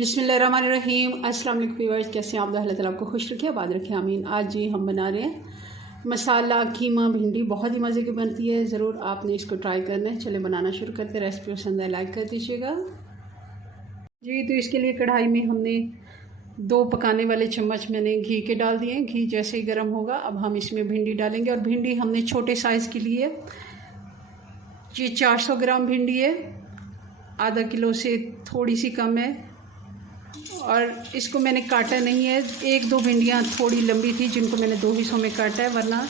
बिस्मिल्लाहिर्रहमानिर्रहीम। अस्सलाम वालेकुम व्यूअर्स, कैसे हैं आप? अल्लाह ताला आपको खुश रखे, आबाद रखे, आमीन। आज जी हम बना रहे हैं मसाला कीमा भिंडी। बहुत ही मज़े की बनती है, ज़रूर आपने इसको ट्राई करना है। चले बनाना शुरू करते हैं। रेसिपी पसंद है लाइक कर दीजिएगा जी। तो इसके लिए कढ़ाई में हमने 2 पकाने वाले चम्मच मैंने घी के डाल दिए। घी जैसे ही गर्म होगा अब हम इसमें भिंडी डालेंगे। और भिंडी हमने छोटे साइज़ के लिए जी 400 ग्राम भिंडी है, आधा किलो से थोड़ी सी कम है। और इसको मैंने काटा नहीं है, 1-2 भिंडियाँ थोड़ी लंबी थी जिनको मैंने 2 हिस्सों में काटा है, वरना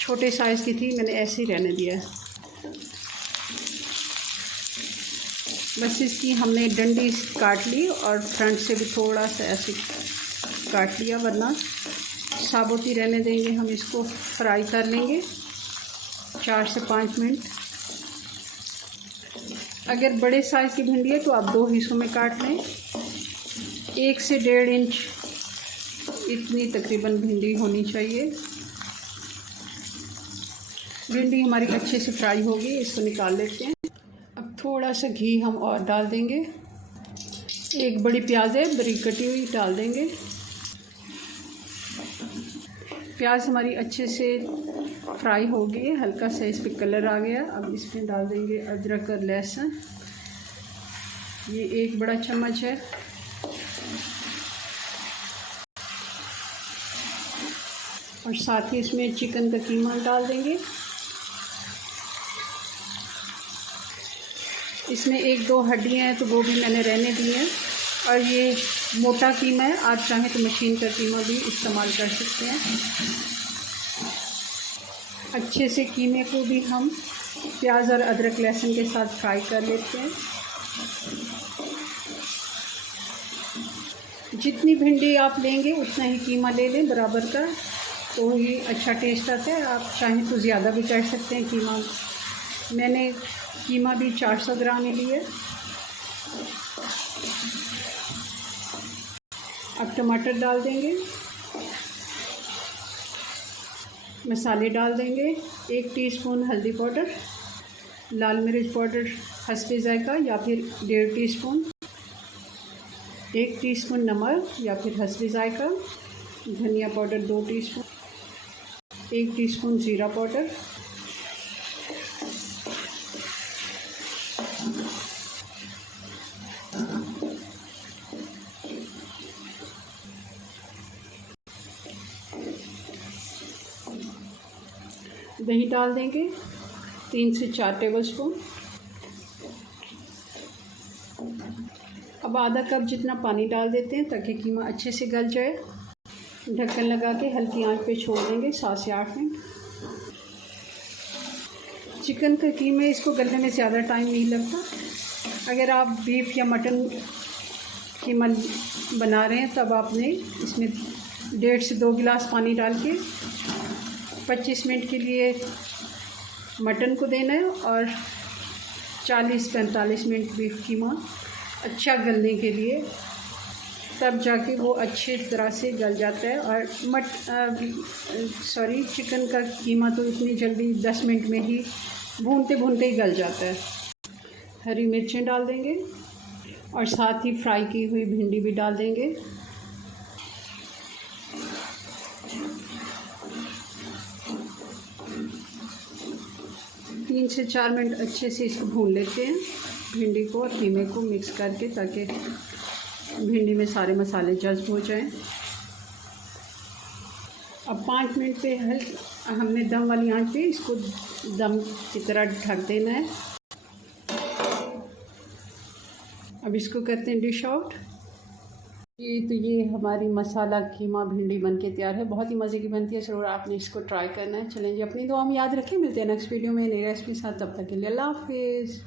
छोटे साइज़ की थी, मैंने ऐसे ही रहने दिया है। बस इसकी हमने डंडी काट ली और फ्रंट से भी थोड़ा सा ऐसे काट लिया, वरना साबुत ही रहने देंगे। हम इसको फ्राई कर लेंगे 4 से 5 मिनट। अगर बड़े साइज़ की भिंडी है तो आप 2 हिस्सों में काट लें। 1 से 1.5 इंच इतनी तकरीबन भिंडी होनी चाहिए। भिंडी हमारी अच्छे से फ्राई होगी, इसको निकाल लेते हैं। अब थोड़ा सा घी हम और डाल देंगे। 1 बड़ी प्याज है बारीक कटी हुई, डाल देंगे। प्याज हमारी अच्छे से फ्राई हो गई है, हल्का सा इस पर कलर आ गया। अब इसमें डाल देंगे अदरक और लहसुन। ये 1 बड़ा चम्मच है। और साथ ही इसमें चिकन का कीमा डाल देंगे। इसमें 1-2 हड्डियाँ हैं तो वो भी मैंने रहने दी हैं। और ये मोटा कीमा है, आप चाहें तो मशीन का कीमा भी इस्तेमाल कर सकते हैं। अच्छे से कीमे को भी हम प्याज और अदरक लहसुन के साथ फ्राई कर लेते हैं। जितनी भिंडी आप लेंगे उतना ही कीमा ले लें बराबर का, तो ही अच्छा टेस्ट आता है। आप चाहें तो ज़्यादा भी कर सकते हैं कीमा। मैंने कीमा भी 400 ग्राम ही लिया। अब टमाटर डाल देंगे, मसाले डाल देंगे। 1 टीस्पून हल्दी पाउडर, लाल मिर्च पाउडर हस्बे ज़ायका या फिर 1.5 टीस्पून, 1 टीस्पून नमक या फिर हस्बे ज़ायका, धनिया पाउडर 2 टीस्पून, 1 टीस्पून ज़ीरा पाउडर, दही डाल देंगे 3 से 4 टेबलस्पून। अब आधा कप जितना पानी डाल देते हैं ताकि कीमा अच्छे से गल जाए। ढक्कन लगा के हल्की आंच पे छोड़ देंगे 7 से 8 मिनट। चिकन का कीमा इसको गलने में ज़्यादा टाइम नहीं लगता। अगर आप बीफ या मटन कीमा बना रहे हैं तब आपने इसमें 1.5 से 2 गिलास पानी डाल के 25 मिनट के लिए मटन को देना है और 40-45 मिनट बीफ कीमा अच्छा गलने के लिए, तब जाके वो अच्छी तरह से गल जाता है। और चिकन का कीमा तो इतनी जल्दी 10 मिनट में ही भूनते भूनते ही गल जाता है। हरी मिर्चें डाल देंगे और साथ ही फ्राई की हुई भिंडी भी डाल देंगे। तीन से 4 मिनट अच्छे से इसको भून लेते हैं, भिंडी को और कीमे को मिक्स करके, ताकि भिंडी में सारे मसाले जज्ब हो जाएं। अब 5 मिनट पे हमने दम वाली आंच पे इसको दम की तरह ढक देना है। अब इसको करते हैं डिश आउट। ये हमारी मसाला कीमा भिंडी बनके तैयार है। बहुत ही मज़े की बनती है, ज़रूर आपने इसको ट्राई करना है। चलें जी, अपनी दुआ में याद रखें। मिलते हैं नेक्स्ट वीडियो में नई रेसिपी के साथ। तब तक के लिए अल्लाह हाफिज़।